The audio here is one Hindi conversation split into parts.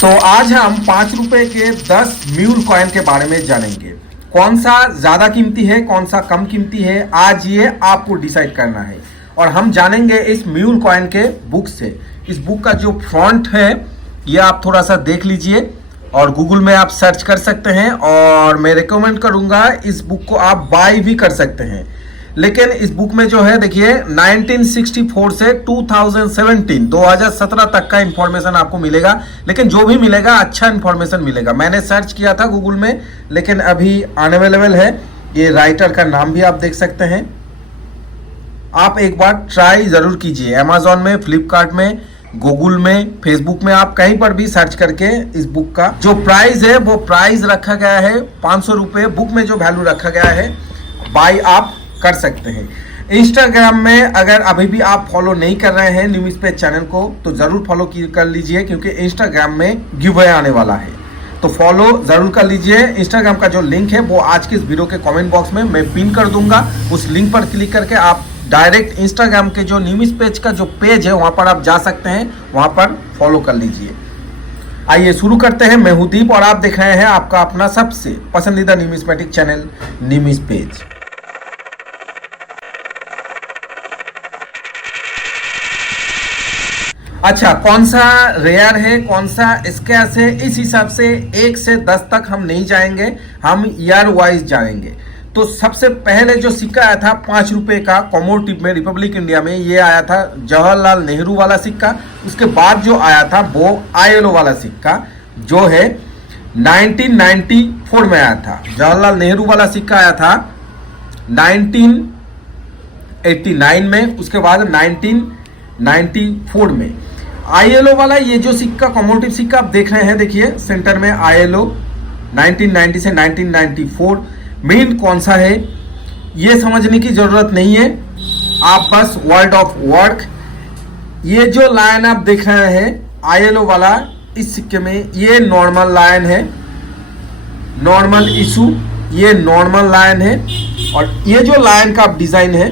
तो आज हम 5 रुपए के 10 म्यूल कॉइन के बारे में जानेंगे। कौन सा ज्यादा कीमती है, कौन सा कम कीमती है, आज ये आपको डिसाइड करना है। और हम जानेंगे इस म्यूल कॉइन के बुक से। इस बुक का जो फ्रंट है ये आप थोड़ा सा देख लीजिए और गूगल में आप सर्च कर सकते हैं। और मैं रिकमेंड करूंगा इस बुक को आप बाय भी कर सकते हैं। लेकिन इस बुक में जो है देखिए 1964 से 2017 तक का इंफॉर्मेशन आपको मिलेगा। लेकिन जो भी मिलेगा अच्छा इंफॉर्मेशन मिलेगा। मैंने सर्च किया था गूगल में, लेकिन अभी अनअवेलेबल है। ये राइटर का नाम भी आप देख सकते हैं। आप एक बार ट्राई जरूर कीजिए। अमेजोन में, फ्लिपकार्ट में, गूगल में, फेसबुक में, आप कहीं पर भी सर्च करके इस बुक का जो प्राइस है वो प्राइस रखा गया है 500 रुपये। बुक में जो वैल्यू रखा गया है बाय आप कर सकते हैं। इंस्टाग्राम में अगर अभी भी आप फॉलो नहीं कर रहे हैं न्यूज़ पेज चैनल को तो जरूर फॉलो कर लीजिए, क्योंकि इंस्टाग्राम में गिव अवे आने वाला है। तो फॉलो जरूर कर लीजिए। इंस्टाग्राम का जो लिंक है वो आज के इस वीडियो के कमेंट बॉक्स में मैं पिन कर दूंगा। उस लिंक पर क्लिक करके आप डायरेक्ट इंस्टाग्राम के जो न्यूज़ पेज का जो पेज है वहां पर आप जा सकते हैं, वहां पर फॉलो कर लीजिए। आइए शुरू करते हैं। मैं हूं दीप और आप देख रहे हैं आपका अपना सबसे पसंदीदा न्यूमिस्मेटिक चैनल न्यूज़ पेज। अच्छा, कौन सा रेयर है, कौन सा स्कैर्स है, इस हिसाब से 1 से 10 तक हम नहीं जाएंगे, हम ईयर वाइज जाएंगे। तो सबसे पहले जो सिक्का आया था 5 रुपए का कॉमोडिटी में रिपब्लिक इंडिया में, ये आया था जवाहरलाल नेहरू वाला सिक्का। उसके बाद जो आया था वो ILO वाला सिक्का जो है 1994 में आया था। जवाहरलाल नेहरू वाला सिक्का आया था 1989 में, उसके बाद 1994 में। ILO वाला ये जो सिक्का कॉमोडिटी सिक्का आप देख रहे हैं, देखिए सेंटर में ILO 1990 से 1994 मेन कौन सा है ये समझने की जरूरत नहीं है, आप बस वर्ल्ड ऑफ वर्क ये जो लाइन आप देख रहे हैं ILO वाला इस सिक्के में, ये नॉर्मल लाइन है, नॉर्मल इशू, ये नॉर्मल लाइन है। और ये जो लाइन का डिजाइन है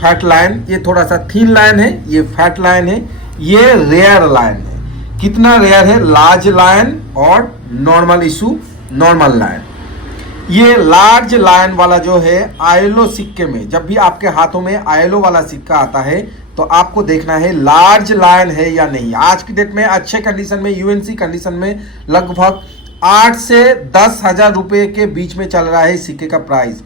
फैट लाइन, ये थोड़ा सा थिन लाइन है, ये फैट लाइन है, ये रेयर लाइन है। कितना रेयर है? लार्ज लाइन और नॉर्मल इशू नॉर्मल लाइन। ये लार्ज लाइन वाला जो है ILO सिक्के में, जब भी आपके हाथों में ILO वाला सिक्का आता है तो आपको देखना है लार्ज लाइन है या नहीं। आज की डेट में अच्छे कंडीशन में UNC कंडीशन में लगभग 8 से 10 हजार रुपए के बीच में चल रहा है इस सिक्के का प्राइस।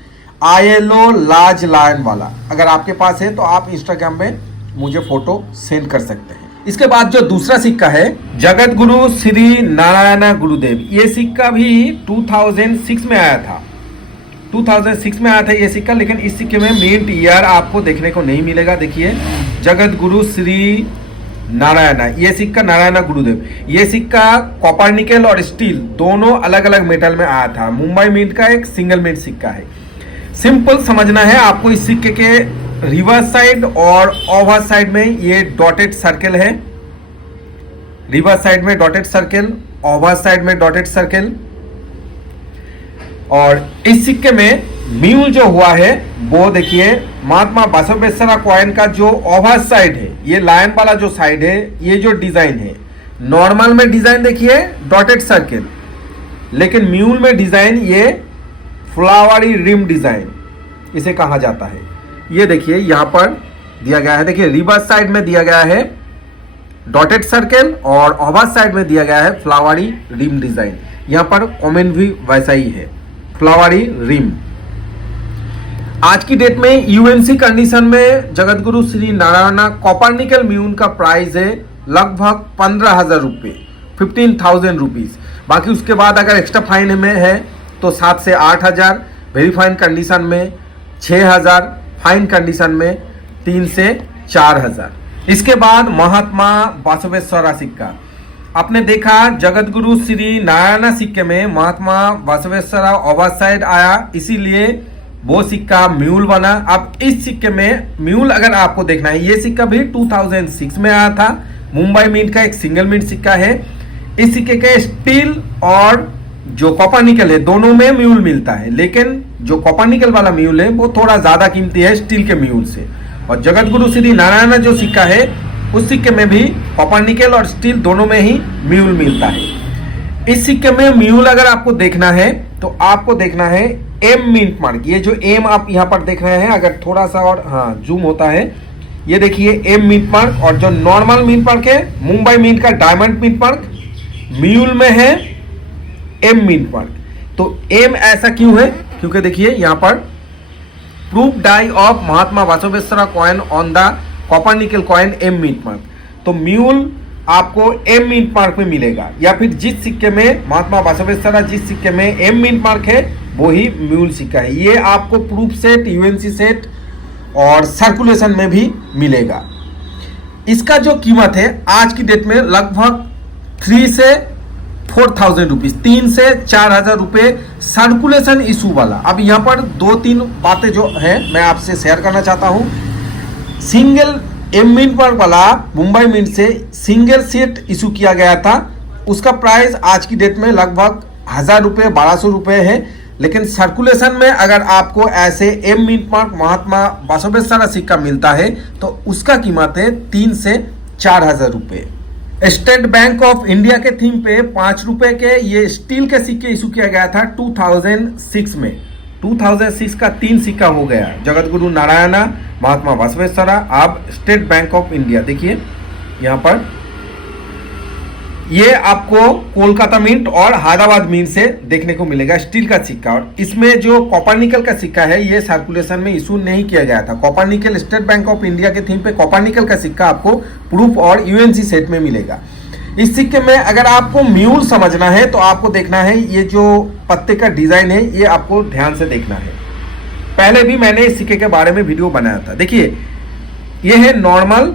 ILO लार्ज लाइन वाला अगर आपके पास है तो आप इंस्टाग्राम में मुझे फोटो सेंड कर सकते हैं। इसके बाद जो दूसरा सिक्का है जगत गुरु श्री नारायण गुरुदेव, ये सिक्का भी 2006 में आया था। 2006 में आया था ये सिक्का, लेकिन इस सिक्के में मिंट ईयर आपको देखने को नहीं मिलेगा। देखिए जगत गुरु श्री नारायण, ये सिक्का नारायण गुरुदेव। ये सिक्का कॉपर निकल और स्टील दोनों अलग अलग मेटल में आया था। मुंबई मिंट का एक सिंगल मिंट सिक्का है। सिंपल समझना है आपको, इस सिक्के के रिवर्स साइड और ओवर साइड में ये डॉटेड सर्कल है। रिवर्स साइड में डॉटेड सर्कल, ओवर साइड में डॉटेड सर्कल। और इस सिक्के में म्यूल जो हुआ है वो देखिए महात्मा बसवेश्वरा कॉइन का जो ओवर साइड है, ये लाइन वाला जो साइड है, ये जो डिजाइन है नॉर्मल में डिजाइन देखिए डॉटेड सर्कल, लेकिन म्यूल में डिजाइन ये फ्लावरी रिम डिजाइन इसे कहा जाता है। ये देखिए यहां पर दिया गया है, देखिए रिवर्स साइड में दिया गया है डॉटेड सर्कल और ओवर साइड में दिया गया है फ्लावरी रिम डिजाइन। यहां पर कॉमेंट भी वैसा ही है, फ्लावरी रिम। आज की डेट में UNC कंडीशन में जगत गुरु श्री नारायण कॉपर निकल म्यून का प्राइस है लगभग 15,000 रुपये, 15,000 रुपीज। बाकी उसके बाद अगर एक्स्ट्रा फाइन में है तो 7 से 8,000, वेरी फाइन कंडीशन में 6,000, फाइन कंडीशन में 3 से 4,000। इसके बाद महात्मा बसवेश्वरा सिक्का, आपने देखा जगत गुरु श्री नारायण सिक्के में महात्मा बसवेश्वरा ओवर साइड आया, इसीलिए वो सिक्का म्यूल बना। अब इस सिक्के में म्यूल अगर आपको देखना है, ये सिक्का भी 2006 में आया था। मुंबई मिंट का एक सिंगल मिंट सिक्का है। इस सिक्के के स्टील और जो कॉपर निकल है दोनों में म्यूल मिलता है, लेकिन जो कॉपर निकल वाला म्यूल है वो थोड़ा ज्यादा कीमती है स्टील के म्यूल से। और जगत गुरु श्री नारायण जो सिक्का है उस सिक्के में भी कॉपर निकल और स्टील दोनों में ही म्यूल मिलता है। इस सिक्के में म्यूल अगर आपको देखना है तो आपको देखना है एम मिंट मार्क। ये जो एम आप यहाँ पर देख रहे हैं, अगर थोड़ा सा और हाँ जूम होता है, ये देखिए एम मिंट मार्क। और जो नॉर्मल मिंट मार्क है मुंबई मिंट का डायमंड मिंट मार्क, म्यूल में है एम मिंट मार्क। तो एम ऐसा क्यों है? क्योंकि देखिए यहाँ पर proof die of Mahatma Basaveshwara coin on the copper nickel coin M mint mark. तो म्यूल आपको एम मिंट मार्क में मिलेगा, या फिर जिस सिक्के में महात्मा बसवेश्वरा जिस सिक्के में एम मिंट मार्क है वो ही म्यूल सिक्का है। ये आपको प्रूफ सेट, यूएनसी सेट और सर्कुलेशन में भी मिलेगा। इसका जो कीमत है आज की डेट में लगभग 3 से 4,000 रुपीज, 3 से 4,000 रुपये सर्कुलेशन इशू वाला। अब यहाँ पर 2-3 बातें जो है मैं आपसे शेयर करना चाहता हूँ। सिंगल एम मिंट मार्क वाला मुंबई मिंट से सिंगल सेट इशू किया गया था, उसका प्राइस आज की डेट में लगभग 1,000 रुपये, 1,200 रुपये है। लेकिन सर्कुलेशन में अगर आपको ऐसे एम मिंट मार्क महात्मा बसवेश्वरा सिक्का मिलता है तो उसका कीमत है 3 से 4,000 रुपये। स्टेट बैंक ऑफ इंडिया के थीम पे 5 रुपए के ये स्टील के सिक्के इशू किया गया था 2006 में। 2006 का 3 सिक्का हो गया, जगत गुरु नारायणा, महात्मा बसवेश्वरा, अब स्टेट बैंक ऑफ इंडिया। देखिए यहाँ पर ये आपको कोलकाता मिंट और हैदराबाद मिंट से देखने को मिलेगा स्टील का सिक्का। और इसमें जो कॉपर निकल का सिक्का है ये सर्कुलेशन में इशू नहीं किया गया था। Copper nickel state Bank of India के थीम पे कॉपर निकल का सिक्का आपको प्रूफ और यूएनसी सेट में मिलेगा। इस सिक्के में अगर आपको म्यूल समझना है तो आपको देखना है ये जो पत्ते का डिजाइन है ये आपको ध्यान से देखना है। पहले भी मैंने इस सिक्के के बारे में वीडियो बनाया था। देखिए ये है नॉर्मल,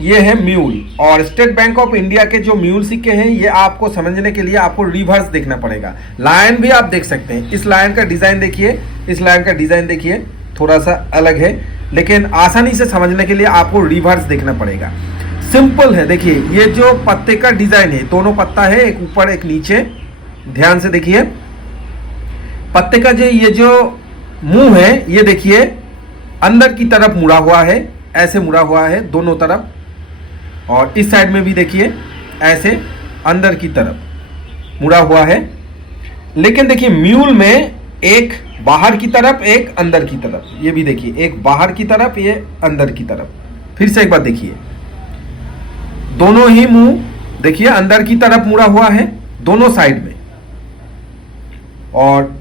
ये है म्यूल। और स्टेट बैंक ऑफ इंडिया के जो म्यूल सिक्के हैं ये आपको समझने के लिए आपको रिवर्स देखना पड़ेगा। लायन भी आप देख सकते हैं, इस लायन का डिजाइन देखिए, इस लायन का डिजाइन देखिए, थोड़ा सा अलग है, लेकिन आसानी से समझने के लिए आपको रिवर्स देखना पड़ेगा। सिंपल है। देखिए ये जो पत्ते का डिजाइन है, दोनों पत्ता है, एक ऊपर एक नीचे, ध्यान से देखिए। पत्ते का जो ये जो मुंह है ये देखिए अंदर की तरफ मुड़ा हुआ है, ऐसे मुड़ा हुआ है दोनों तरफ। और इस साइड में भी देखिए ऐसे अंदर की तरफ मुड़ा हुआ है। लेकिन देखिए म्यूल में एक बाहर की तरफ, एक अंदर की तरफ, ये भी देखिए एक बाहर की तरफ, ये अंदर की तरफ। फिर से एक बार देखिए, दोनों ही मुंह देखिए अंदर की तरफ मुड़ा हुआ है दोनों साइड में। और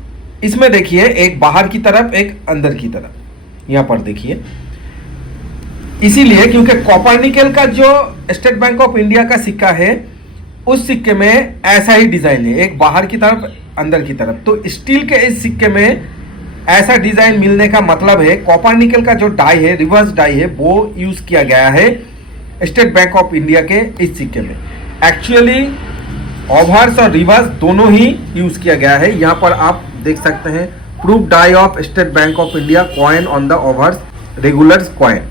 इसमें देखिए एक बाहर की तरफ, एक अंदर की तरफ, यहां पर देखिए। इसीलिए क्योंकि कॉपर निकल का जो स्टेट बैंक ऑफ इंडिया का सिक्का है उस सिक्के में ऐसा ही डिजाइन है, एक बाहर की तरफ, अंदर की तरफ। तो स्टील के इस सिक्के में ऐसा डिजाइन मिलने का मतलब है कॉपर निकल का जो डाई है, रिवर्स डाई है, वो यूज किया गया है स्टेट बैंक ऑफ इंडिया के इस सिक्के में। एक्चुअली ओवर्स और रिवर्स दोनों ही यूज किया गया है। यहाँ पर आप देख सकते हैं proof die of State Bank of India coin on the obverse regular coin.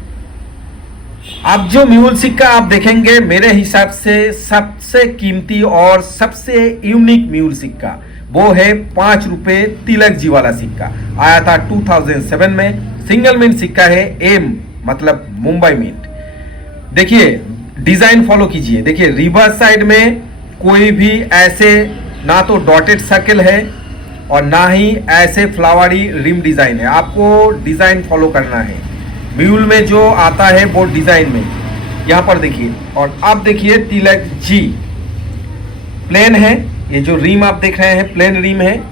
अब जो म्यूल सिक्का आप देखेंगे मेरे हिसाब से सबसे कीमती और सबसे यूनिक म्यूल सिक्का वो है 5 रुपए तिलक जी वाला सिक्का। आया था 2007 में, सिंगल मिंट सिक्का है, एम मतलब मुंबई मिंट। देखिए डिजाइन फॉलो कीजिए। देखिए रिवर्स साइड में कोई भी ऐसे ना तो डॉटेड सर्कल है और ना ही ऐसे फ्लावरी रिम डिजाइन है। आपको डिजाइन फॉलो करना है। म्यूल में जो आता है वो डिजाइन में यहाँ पर देखिए। और अब देखिए तिलक जी प्लेन है, ये जो रिम आप देख रहे हैं प्लेन रिम है।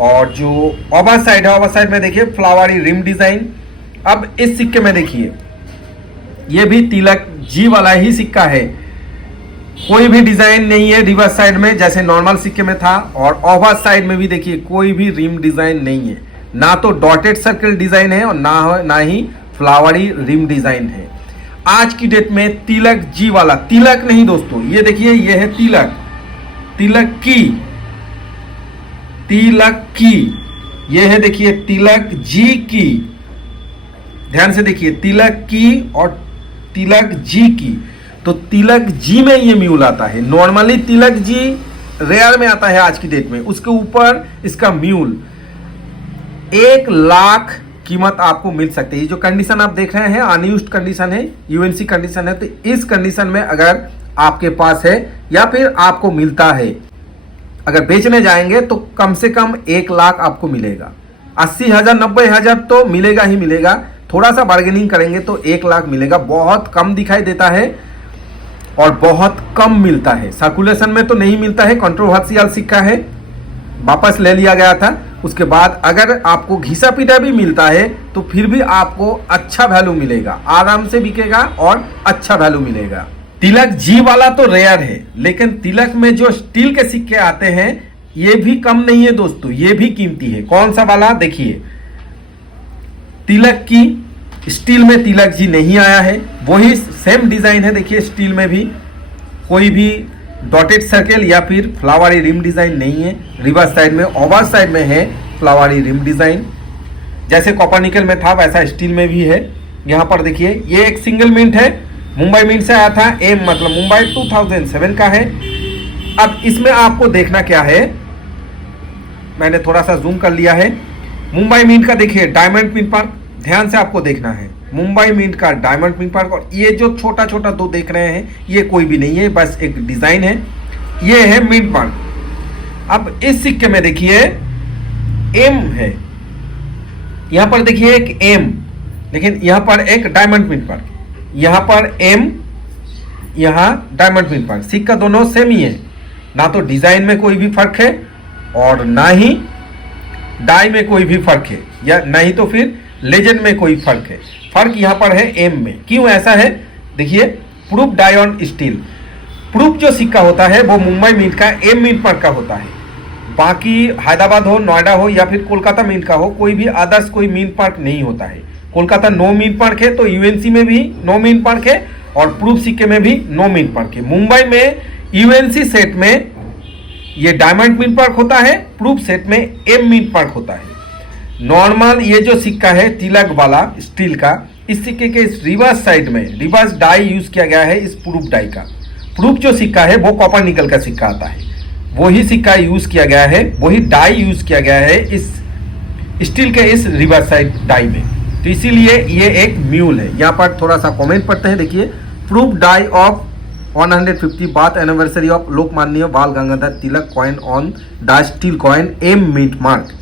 और जो ओवर साइड है, ओवर साइड में देखिए फ्लावरी रिम डिजाइन। अब इस सिक्के में देखिए ये भी तिलक जी वाला ही सिक्का है, कोई भी डिजाइन नहीं है रिवर्स साइड में जैसे नॉर्मल सिक्के में था। और ओवर साइड में भी देखिए कोई भी रिम डिजाइन नहीं है, ना तो डॉटेड सर्कल डिजाइन है और ना ही फ्लावरी रिम डिजाइन है। आज की डेट में तिलक जी वाला, तिलक नहीं दोस्तों, ये देखिए ये है तिलक, तिलक की, ये है देखिए तिलक जी की। ध्यान से देखिए तिलक की और तिलक जी की। तो तिलक जी में ये म्यूल आता है। नॉर्मली तिलक जी रेयर में आता है आज की डेट में, उसके ऊपर इसका म्यूल 1 लाख कीमत आपको मिल सकती है। ये जो कंडीशन आप देख रहे हैं अनयूज्ड कंडीशन है, यूएनसी कंडीशन है, तो इस कंडीशन में अगर आपके पास है या फिर आपको मिलता है, अगर बेचने जाएंगे तो कम से कम 1 लाख आपको मिलेगा। 80,000 90,000 तो मिलेगा ही मिलेगा, थोड़ा सा बार्गेनिंग करेंगे तो 1 लाख मिलेगा। बहुत कम दिखाई देता है और बहुत कम मिलता है, सर्कुलेशन में तो नहीं मिलता है। कंट्रोवर्शियल सिक्का है, वापस ले लिया गया था। उसके बाद अगर आपको घिसा पीटा भी मिलता है तो फिर भी आपको अच्छा वैल्यू मिलेगा, आराम से बिकेगा और अच्छा वैल्यू मिलेगा। तिलक जी वाला तो रेयर है, लेकिन तिलक में जो स्टील के सिक्के आते हैं ये भी कम नहीं है दोस्तों, ये भी कीमती है। कौन सा वाला देखिए, तिलक की स्टील में तिलक जी नहीं आया है, वही सेम डिजाइन है। देखिए स्टील में भी कोई भी डॉटेड सर्कल या फिर फ्लावरी रिम डिजाइन नहीं है। रिवर्स साइड में ओवर साइड में है फ्लावरी रिम डिजाइन, जैसे कॉपर निकल में था वैसा स्टील में भी है। यहाँ पर देखिए ये एक सिंगल मिंट है, मुंबई मिंट से आया था। एम मतलब मुंबई 2007 का है। अब इसमें आपको देखना क्या है, मैंने थोड़ा सा जूम कर लिया है। मुंबई मिंट का देखिए डायमंड मिंट पर ध्यान से आपको देखना है, मुंबई मिंट का डायमंड मिंट पर। और ये जो छोटा छोटा दो देख रहे हैं ये कोई भी नहीं है, बस एक डिजाइन है। ये है मिंट मार्क। अब इस सिक्के में देखिए एम है, यहां पर देखिए एक एम, लेकिन यहां पर एक डायमंड मिंट पर, यहां पर एम, यहां डायमंड मिंट पर। सिक्का दोनों सेम ही है, ना तो डिजाइन में कोई भी फर्क है और ना ही डाई में कोई भी फर्क है, या नहीं तो फिर लेजेंड में कोई फर्क है। फर्क यहां पर है एम में। क्यों ऐसा है देखिए, proof die on steel. Proof जो सिक्का होता है वो मुंबई मिंट का एम मिंट पर का होता है। बाकी हैदराबाद हो, नोएडा हो या फिर कोलकाता मिंट का हो, कोई भी अदर्स कोई मिंट पार्क नहीं होता है। कोलकाता नो मिंट पार्क है तो यूएनसी में भी नो मिंट पार्क है और प्रूफ सिक्के में भी नो मिंट पार्क है। मुंबई में यूएनसी सेट में ये डायमंड मिंट पार्क होता है, प्रूफ सेट में एम मिंट पार्क होता है। नॉर्मल ये जो सिक्का है तिलक वाला स्टील का, इस सिक्के के इस रिवर्स साइड में रिवर्स डाई यूज किया गया है इस प्रूफ डाई का। प्रूफ जो सिक्का है वो कॉपर निकल का सिक्का आता है, वही सिक्का यूज किया गया है, वही डाई यूज किया गया है इस स्टील के इस रिवर्स साइड डाई में। तो इसीलिए ये एक म्यूल है। यहाँ पर थोड़ा सा कमेंट पढ़ते हैं, देखिए proof die of 150 birth anniversary of Lokmanya Bal Gangadhar Tilak coin on the steel coin M mint mark.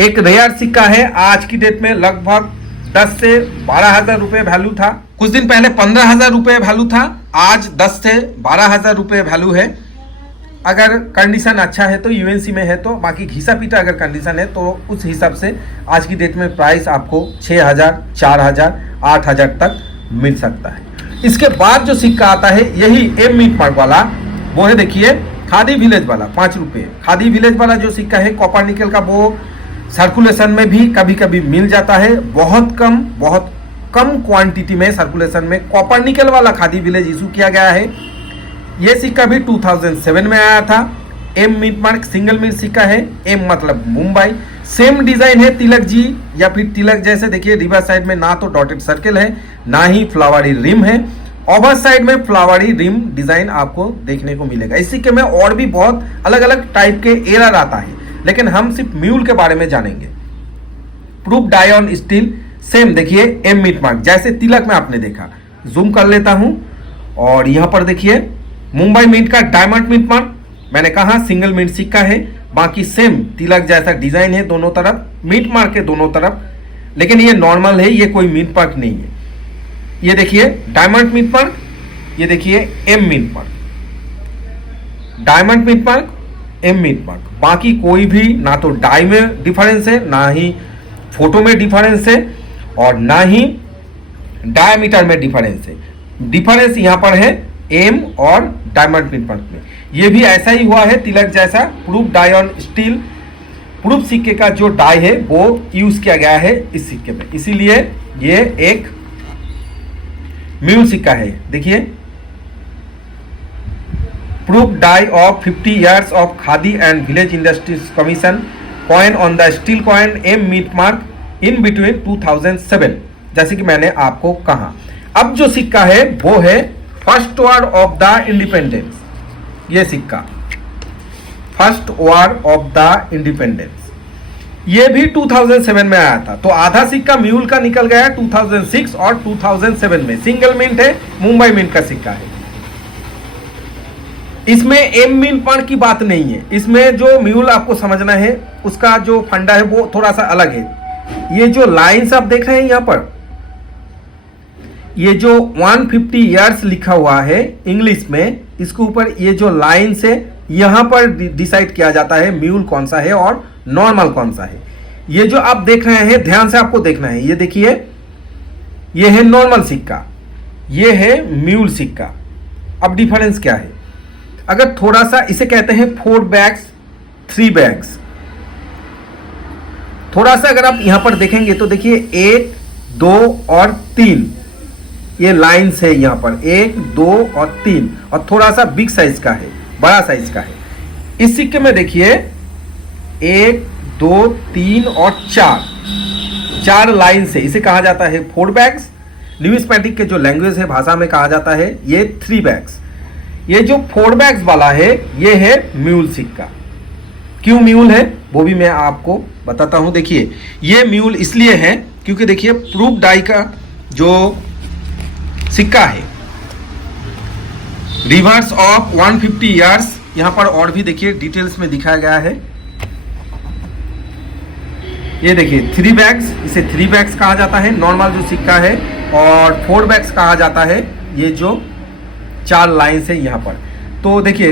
एक रेयर सिक्का है, आज की डेट में लगभग 10 से 12,000 रुपये वैल्यू था। कुछ दिन पहले 15,000 रुपये वैल्यू था, आज 10 से 12,000 रुपये वैल्यू है। अगर कंडीशन अच्छा है तो यूएनसी में है तो, बाकी घिसा पीटा अगर कंडीशन है तो उस हिसाब से आज की डेट में प्राइस आपको 6,000 4,000 8,000 तक मिल सकता है। इसके बाद जो सिक्का आता है यही एम मिंट मार्क वाला, वो है देखिए खादी विलेज वाला 5 रुपये। खादी विलेज वाला जो सिक्का है कॉपर निकल का, वो सर्कुलेशन में भी कभी कभी मिल जाता है, बहुत कम क्वांटिटी में सर्कुलेशन में कॉपर निकल वाला खादी विलेज इशू किया गया है। ये सिक्का भी 2007 में आया था। M mint mark single mint सिक्का है, एम मतलब मुंबई। सेम डिजाइन है तिलक जी या फिर तिलक जैसे। देखिए रिवर्स साइड में ना तो डॉटेड सर्कल है ना ही फ्लावरी रिम है, ओवर साइड में फ्लावरी रिम डिजाइन आपको देखने को मिलेगा। इस सिक्के में और भी बहुत अलग अलग टाइप के एरर आता है, लेकिन हम सिर्फ म्यूल के बारे में जानेंगे। Proof die on steel same देखिए एम मिंट मार्क जैसे तिलक में आपने देखा। जूम कर लेता हूं और यहां पर देखिए मुंबई मिंट का डायमंड मिंट मार्क, मैंने कहा सिंगल मिंट सिक्का है, बाकी सेम तिलक जैसा डिजाइन है दोनों तरफ, मिंट मार्क है दोनों तरफ, लेकिन ये नॉर्मल है, ये कोई मिंट मार्क नहीं है। ये देखिए डायमंड मिंट मार्क, ये देखिए M mint mark, diamond mint mark M mint mark. बाकी कोई भी ना तो डाई में डिफरेंस है, ना ही फोटो में डिफरेंस है और ना ही डायमीटर में डिफरेंस है। डिफरेंस यहां पर है एम और डायमंड मिंट मार्क में। ये भी ऐसा ही हुआ है तिलक जैसा, proof die on steel. Proof सिक्के का जो डाई है वो यूज किया गया है इस सिक्के में, इसीलिए ये एक म्यूल सिक्का है। देखिए proof die of 50 years of Khadi and Village Industries Commission coin on the steel coin M mint mark in between 2007, जैसे कि मैंने आपको कहा। अब जो सिक्का है वो है first war of the independence. ये सिक्का first war of the independence, ये भी 2007 में आया था। तो आधा सिक्का म्यूल का निकल गया है 2006 और 2007 में। सिंगल मिंट है, मुंबई मिंट का सिक्का है। इसमें एम मिंट पण की बात नहीं है। इसमें जो म्यूल आपको समझना है, उसका जो फंडा है वो थोड़ा सा अलग है। ये जो लाइंस आप देख रहे हैं यहां पर, ये जो 150 ईयर्स लिखा हुआ है इंग्लिश में, इसके ऊपर ये जो लाइंस है, यहां पर डिसाइड किया जाता है म्यूल कौन सा है और नॉर्मल कौन सा है। ये जो आप देख रहे हैं, ध्यान से आपको देखना है। ये देखिए, ये है नॉर्मल सिक्का, ये है म्यूल सिक्का। अब डिफरेंस क्या है? अगर थोड़ा सा, इसे कहते हैं 4 बैग्स 3 बैग्स। थोड़ा सा अगर आप यहां पर देखेंगे तो देखिए 1 2 और 3 ये लाइंस है यहां पर, 1 2 और 3, और थोड़ा सा बिग साइज का है, बड़ा साइज का है। इस सिक्के में देखिए 1 2 3 और 4 लाइन से, इसे कहा जाता है 4 बैग्स। न्यूमिस्मेटिक के जो लैंग्वेज है, भाषा में कहा जाता है ये 3 बैग्स। ये जो 4 बैग्स वाला है, ये है म्यूल सिक्का। क्यों म्यूल है वो भी मैं आपको बताता हूं। देखिए, ये म्यूल इसलिए है क्योंकि देखिए प्रूफ डाई का जो सिक्का है, रिवर्स ऑफ 150 ईयर्स, यहां पर और भी देखिए डिटेल्स में दिखाया गया है। ये देखिए 3 बैग्स, इसे 3 बैग्स कहा जाता है नॉर्मल जो सिक्का है, और 4 बैग्स कहा जाता है ये जो 4 लाइन्स है यहां पर। तो देखिए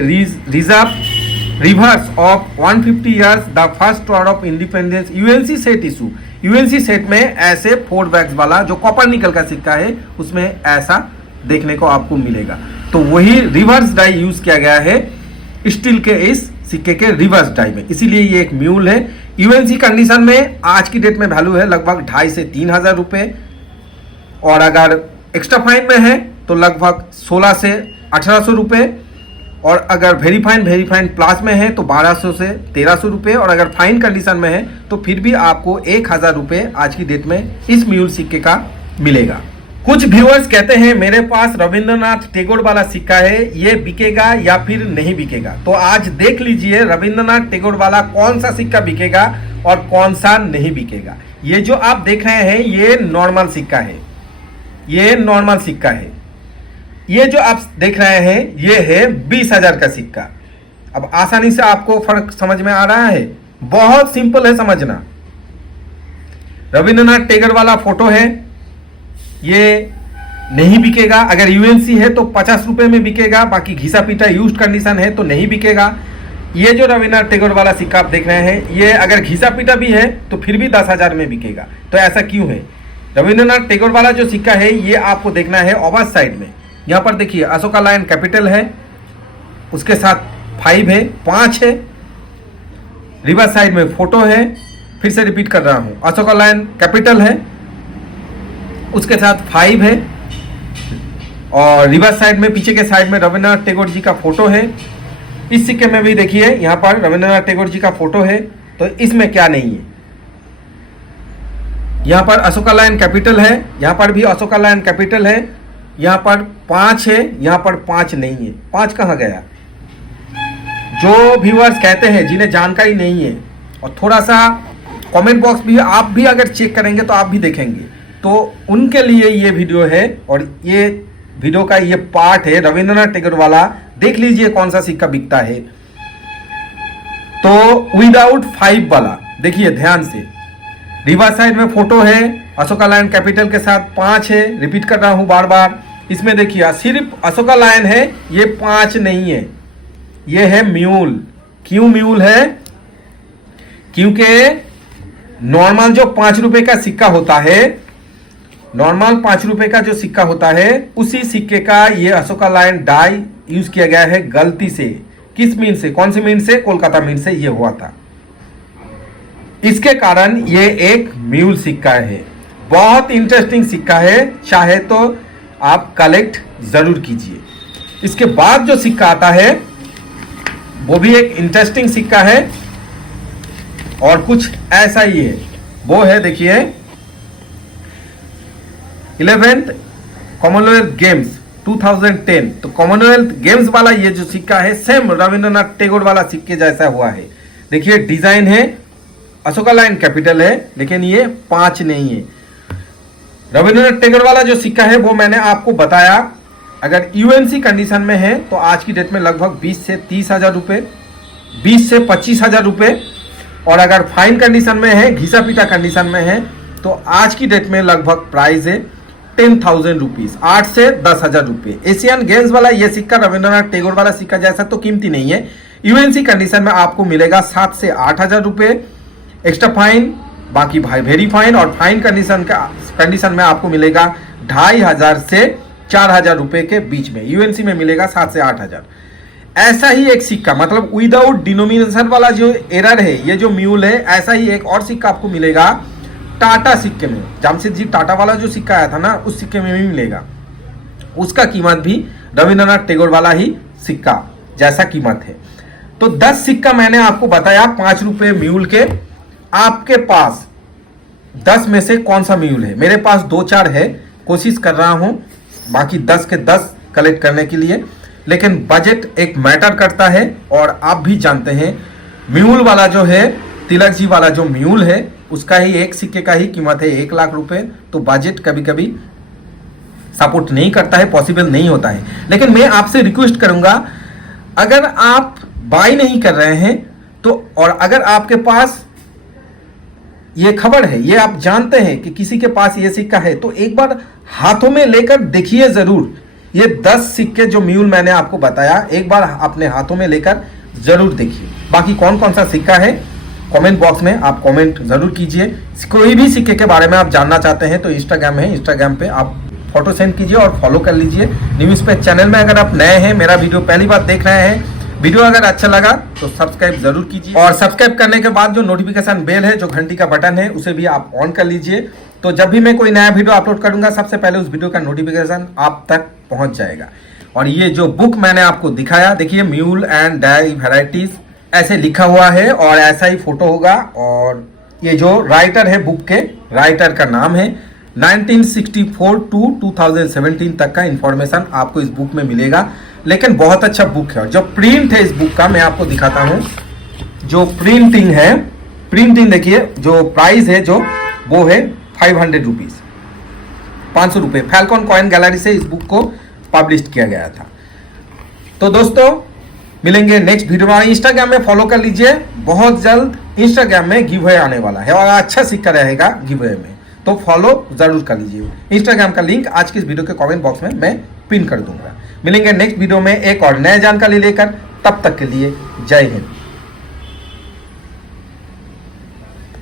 reverse of 150 years the first order of independence UNC set issue. UNC set में ऐसे 4 बैग्स वाला जो कॉपर निकल का सिक्का है, उसमें ऐसा देखने को आपको मिलेगा। तो वही रिवर्स डाई यूज किया गया है स्टील के इस सिक्के के रिवर्स डाई में, इसीलिए ये एक म्यूल है। यूएनसी कंडीशन में आज की डेट में वैल्यू है लगभग 2,500 से 3,000 रुपए, और अगर एक्स्ट्रा फाइन में है तो लगभग 16 से 1800 रुपए, और अगर वेरीफाइन प्लस में है तो 1200 से 1300 रुपए, और अगर फाइन कंडीशन में है तो फिर भी आपको 1000 रुपए आज की डेट में इस म्यूल सिक्के का मिलेगा। कुछ व्यूअर्स कहते हैं मेरे पास रविंद्रनाथ टैगोर वाला सिक्का है, ये बिकेगा या फिर नहीं बिकेगा। तो आज देख लीजिए रविंद्रनाथ टैगोर वाला कौन सा सिक्का बिकेगा और कौन सा नहीं बिकेगा। ये जो आप देख रहे हैं ये नॉर्मल सिक्का है, ये नॉर्मल सिक्का है। ये जो आप देख रहे हैं ये है 20,000 का सिक्का। अब आसानी से आपको फर्क समझ में आ रहा है, बहुत सिंपल है समझना। रविंद्रनाथ टैगोर वाला फोटो है, ये नहीं बिकेगा। अगर यूएनसी है तो 50 रुपए में बिकेगा, बाकी घिसा पीटा यूज्ड कंडीशन है तो नहीं बिकेगा। ये जो रविंद्रनाथ टैगोर वाला सिक्का आप देख रहे हैं, ये अगर घिसा पीटा भी है तो फिर भी 10,000 में बिकेगा। तो ऐसा क्यों है? रविंद्रनाथ टैगोर वाला जो सिक्का है ये आपको देखना है ओवर साइड में। यहाँ पर देखिए अशोका लाइन कैपिटल है, उसके साथ 5 है, 5 है, रिवर्स साइड में फोटो है। फिर से रिपीट कर रहा हूँ, अशोका लाइन कैपिटल है, उसके साथ 5 है, और रिवर्स साइड में पीछे के साइड में रविंद्रनाथ टैगोर जी का फोटो है। इस सिक्के में भी देखिए यहाँ पर रविंद्रनाथ टैगोर जी का फोटो है। तो इसमें क्या नहीं है? यहाँ पर अशोका लाइन कैपिटल है, यहाँ पर भी अशोका लाइन कैपिटल है, यहाँ पर 5 है, यहाँ पर 5 नहीं है। 5 कहाँ गया? जो व्यूअर्स कहते हैं जिन्हें जानकारी नहीं है, और थोड़ा सा कमेंट बॉक्स भी आप भी अगर चेक करेंगे तो आप भी देखेंगे, तो उनके लिए ये वीडियो है, और ये वीडियो का ये पार्ट है रविंद्रनाथ टैगोर वाला। देख लीजिए कौन सा सिक्का बिकता है। तो विदाउट 5 वाला देखिए ध्यान से, रिवर्स साइड में फोटो है, अशोका लाइन कैपिटल के साथ 5 है। रिपीट कर रहा हूं बार बार, इसमें देखिए सिर्फ अशोका लाइन है, ये 5 नहीं है, ये है म्यूल। क्यों म्यूल है? क्योंकि नॉर्मल जो 5 रुपए का सिक्का होता है, नॉर्मल 5 रुपए का जो सिक्का होता है, उसी सिक्के का ये अशोका लाइन डाई यूज किया गया है गलती से। किस मीन से? कौन सी मीन से? कोलकाता मीन से ये हुआ था। इसके कारण ये एक म्यूल सिक्का है। बहुत इंटरेस्टिंग सिक्का है, चाहे तो आप कलेक्ट जरूर कीजिए। इसके बाद जो सिक्का आता है वो भी एक इंटरेस्टिंग सिक्का है, और कुछ ऐसा ही है। वो है देखिए 11th कॉमनवेल्थ गेम्स 2010। तो कॉमनवेल्थ गेम्स वाला ये जो सिक्का है सेम रविंद्रनाथ टैगोर वाला सिक्के जैसा हुआ है। देखिए डिजाइन है अशोका लैंड कैपिटल है, लेकिन ये 5 नहीं है। रविंद्रनाथ टैगोर वाला जो सिक्का है वो मैंने आपको बताया, अगर यूएनसी कंडीशन में है तो आज की डेट में लगभग 20 से 30 हजार रुपये, 20 से 25 हजार रुपये, और अगर फाइन कंडीशन में है, घिसा पीटा कंडीशन में है, तो आज की डेट में लगभग प्राइस है 10,000 रुपीज, 8 से 10 हजार रुपये। एशियन गेम्स वाला ये सिक्का रविंद्रनाथ टैगोर वाला सिक्का जैसा तो कीमती नहीं है। यूएनसी कंडीशन में आपको मिलेगा 7 से 8 हजार रुपये एक्स्ट्रा फाइन, बाकी भाई वेरी फाइन, और फाइन कंडीशन में आपको मिलेगा 2,500 से 4,000 रुपये के बीच में। यूएनसी में मिलेगा 7 से 8 हजार। ऐसा ही एक सिक्का, मतलब विदाउट डिनोमिनेशन वाला जो एरर है, ये जो म्यूल है, ऐसा ही एक और सिक्का आपको मिलेगा टाटा सिक्के में। जमशेदजी टाटा वाला जो सिक्का आया था ना, उस सिक्के में भी मिलेगा। उसका कीमत भी रविंद्रनाथ टैगोर वाला ही सिक्का जैसा कीमत है। तो 10 सिक्का मैंने आपको बताया 5 रुपये म्यूल के। आपके पास 10 में से कौन सा म्यूल है? मेरे पास 2-4 है, कोशिश कर रहा हूं बाकी 10 के 10 कलेक्ट करने के लिए, लेकिन बजट एक मैटर करता है। और आप भी जानते हैं म्यूल वाला जो है, तिलक जी वाला जो म्यूल है, उसका ही एक सिक्के का ही कीमत है 1 लाख रुपए। तो बजट कभी कभी सपोर्ट नहीं करता है, पॉसिबल नहीं होता है। लेकिन मैं आपसे रिक्वेस्ट करूंगा, अगर आप बाय नहीं कर रहे हैं तो, और अगर आपके पास ये खबर है, ये आप जानते हैं कि किसी के पास ये सिक्का है, तो एक बार हाथों में लेकर देखिए जरूर। ये 10 सिक्के जो म्यूल मैंने आपको बताया, एक बार अपने हाथों में लेकर जरूर देखिए। बाकी कौन कौन सा सिक्का है कमेंट बॉक्स में आप कमेंट जरूर कीजिए। कोई भी सिक्के के बारे में आप जानना चाहते हैं तो इंस्टाग्राम है, इंस्टाग्राम पे आप फोटो सेंड कीजिए और फॉलो कर लीजिए। न्यूज़ पे चैनल में अगर आप नए हैं, मेरा वीडियो पहली बार देख रहे हैं, वीडियो अगर अच्छा लगा तो सब्सक्राइब जरूर कीजिए, और सब्सक्राइब करने के बाद जो नोटिफिकेशन बेल है, जो घंटी का बटन है, उसे भी आप ऑन कर लीजिए। तो जब भी मैं कोई नया वीडियो अपलोड करूंगा, सबसे पहले उस वीडियो का नोटिफिकेशन आप तक पहुंच जाएगा। और ये जो बुक मैंने आपको दिखाया, देखिए म्यूल एंड डाई वेराइटीज ऐसे लिखा हुआ है और ऐसा ही फोटो होगा। और ये जो राइटर है, बुक के राइटर का नाम है, 1964 टू 2017 तक का इंफॉर्मेशन आपको इस बुक में मिलेगा। लेकिन बहुत अच्छा बुक है। और जो प्रिंट है इस बुक का, मैं आपको दिखाता हूं। जो प्रिंटिंग है, प्रिंटिंग देखिए, जो प्राइस है जो वो है 500 रुपीज, 500 रुपये। फैल्कॉन कॉइन गैलरी से इस बुक को पब्लिश किया गया था। तो दोस्तों मिलेंगे नेक्स्ट वीडियो में। इंस्टाग्राम में फॉलो कर लीजिए, बहुत जल्द इंस्टाग्राम में गिव अवे आने वाला है और अच्छा सिक्का रहेगा गिव अवे में, तो फॉलो जरूर कर लीजिए। इंस्टाग्राम का लिंक आज की इस वीडियो के कमेंट बॉक्स में मैं पिन कर दूंगा। मिलेंगे नेक्स्ट वीडियो में एक और नए जानकारी लेकर, तब तक के लिए जय हिंद।